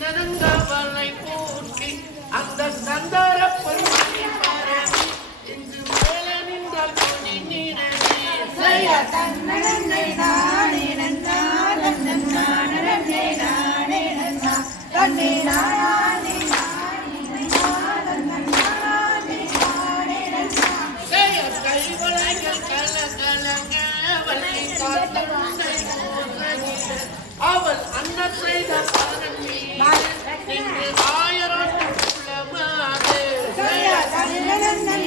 நனங்கவலை பூட்டி அந்த சந்தார பொன்மணி பரவி இன்று மேலே நின்றால் கொடி நீரவே தன்னடனை நானே நன்னா நன்னே நானே நன்னா கண்ணே நானே அவள் அன்ன செய்த பலனி இன்று ஆயிரம் உள்ளமாது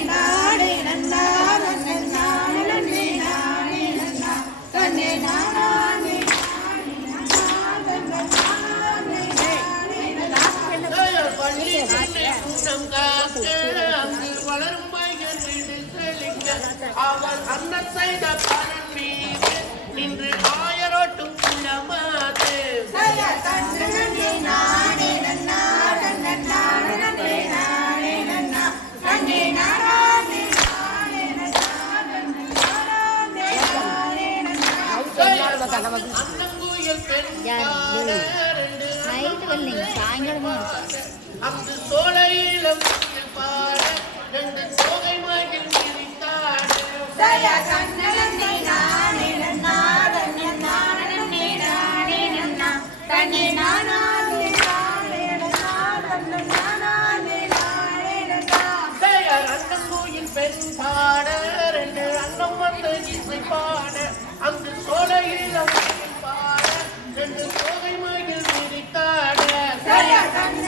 நானே நன்னா நன்னே நானே நன்னா கண்ணே நானே அங்கு வளரும் அவள் அன்ன செய்த பலன் மீது நின்று ஆயரோட்டும் குள்ளமாது அன்னங்குயில் அங்கு சோலையில பாட ரெண்டு சோகை மகிழ் விரித்தாடு கண்ணே நானா